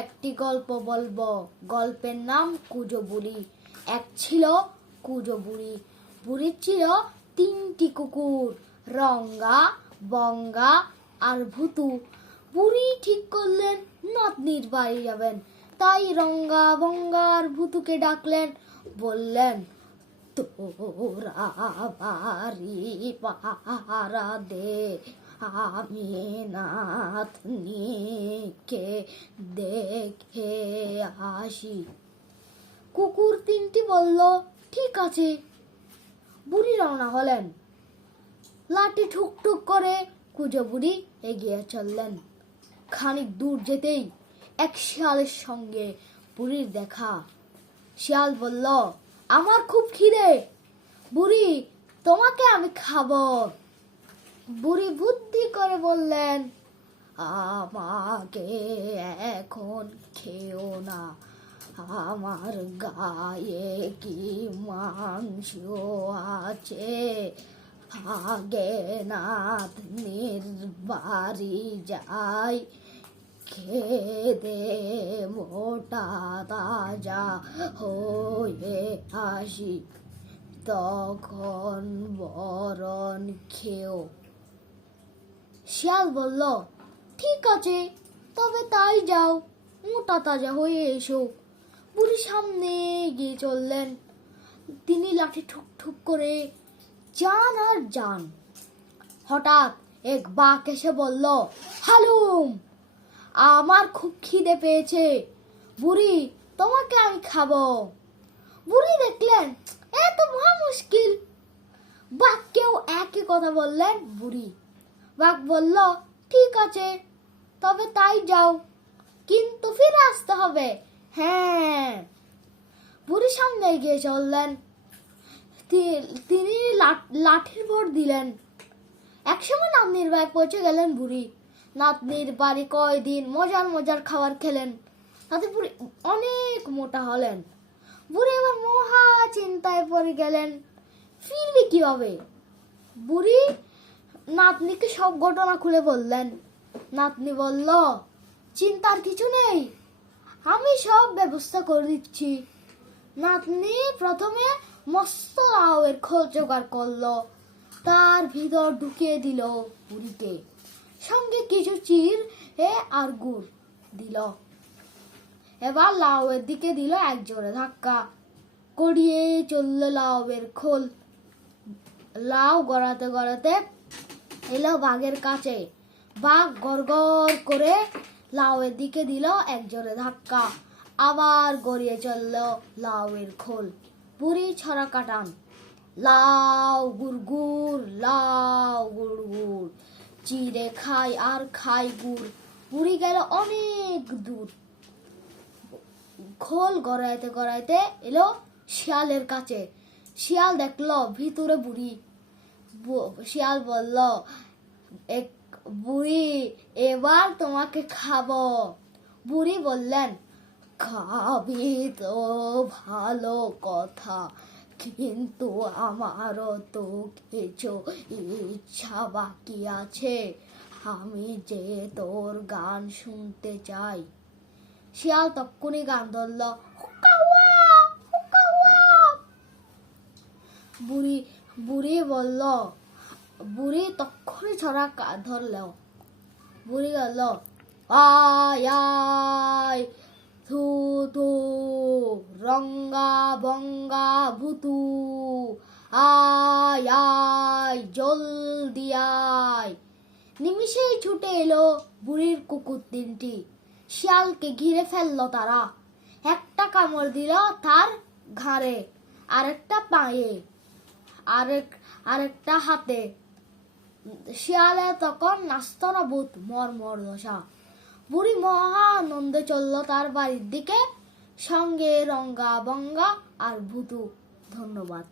একটি গল্প বলবো। গল্পের নাম কুজো বুড়ি। এক ছিল কুজো বুড়ি। বুড়ির ছিল 3টি কুকুর, রঙ্গা, বঙ্গা আর ভুতু। বুড়ি ঠিক করলেন নাতনির বাড়ি যাবেন, তাই রঙ্গা, বঙ্গা আর ভুতুকে ডাকলেন। বললেন, তোরা বাড়ি পাহারা দে, আমি নাতনিকে দেখে আসি। কুকুর 3টি বলল, ঠিক আছে। বুড়ি রওনা হলেন। লাঠি ঠুক ঠুক করে কুজো বুড়ি এগিয়ে চললেন। খানিক দূর যেতেই এক শিয়ালের সঙ্গে বুড়ির দেখা। শিয়াল বলল, আমার খুব খিদে, বুড়ি তোমাকে আমি খাবো। বুড়ি বুদ্ধি করে বললেন, আমাকে এখন খেও না, আমার গায়ে কি মাংস আছে, আগে নাতনির বাড়ি যাই, খেদে মোটা তাজা হয়ে আসি, তখন বরণ খেও। শিয়াল বলল, ঠিক আছে, তবে তাই যাও, মোটা তাজা হয়ে এসো। বুড়ি সামনে এগিয়ে চললেন। তিনি লাঠি ঠুক ঠুক করে যান আর যান। হঠাৎ এক বাঘ এসে বলল, হালুম, আমার খুব খিদে পেয়েছে, বুড়ি তোমাকে আমি খাবো। বুড়ি দেখলেন এ তো মহা মুশকিল। বাঘকেও একই কথা বললেন বুড়ি। বাঘ বলল, ঠিক আছে, তবে তাই যাও, কিন্তু ফিরে আসতে হবে। হ্যাঁ। বুড়ি সামনে এগিয়ে চললেন। তিনি লাঠির ভর দিলেন। একসময় নাতনির বাড়ি পৌঁছে গেলেন বুড়ি। নাতনির বাড়ি কয়দিন মজার মজার খাবার খেলেন, তাতে বুড়ি অনেক মোটা হলেন। বুড়ি এবার মহা চিন্তায় পড়ে গেলেন, ফিরবে কিভাবে। বুড়ি নাতনিকে সব ঘটনা খুলে বললেন। নাতনি বলল, চিন্তার কিছু নেই, আমি সব ব্যবস্থা করে দিচ্ছি। নাতনি প্রথমে মস্ত লাউয়ের খোল জোগাড় করলো, তার ভিতর ঢুকিয়ে দিল বুড়িকে, সঙ্গে কিছু চিড় আর গুড় দিল। এবার লাউয়ের দিকে দিল এক জোরে ধাক্কা, গড়িয়ে চলল লাউয়ের খোল। লাউ গড়াতে গড়াতে এলো বাঘের কাছে। বাঘ গড়গড় করে লাউয়ের দিকে দিল এক জোরে ধাক্কা, আবার গড়িয়ে চলল লাউয়ের খোল। বুড়ি ছড়া কাটান, লাউ গুড়গুড়, লাউ গুড়গুড়, চিড়ে খাই আর খাই গুড়। বুড়ি গেল অনেক দূর। খোল গড়াইতে গড়াইতে এলো শিয়ালের কাছে। শিয়াল দেখলো ভিতরে বুড়ি। শিয়াল বলল, বুড়ি এবার তোমাকে খাবো। বুড়ি বললেন, খাবি তো ভালো কথা, কিন্তু আমারও তো কিছু ইচ্ছা বাকি আছে, আমি যে তোর গান শুনতে চাই। শিয়াল তক্ষুনি গান ধরল, বুড়ি বলল, বুড়ি তক্ষুনি ছড়া ধরল। বুড়ি গেল, আয় আয় থু থু, রঙ্গা বঙ্গা ভুতু, আয় আয় জলদি আয়। নিমিষেই ছুটে এলো বুড়ির কুকুর 3টি। শিয়ালকে ঘিরে ফেললো তারা। একটা কামড় দিল তার ঘাড়ে, আরেকটা পায়ে, আরেকটা হাতে। শিয়ালে তখন নাচত না ভূত, মর দশা। বুড়ি মহা আনন্দে চলল তার বাড়ির দিকে, সঙ্গে রঙ্গা বঙ্গা আর ভুতু। ধন্যবাদ।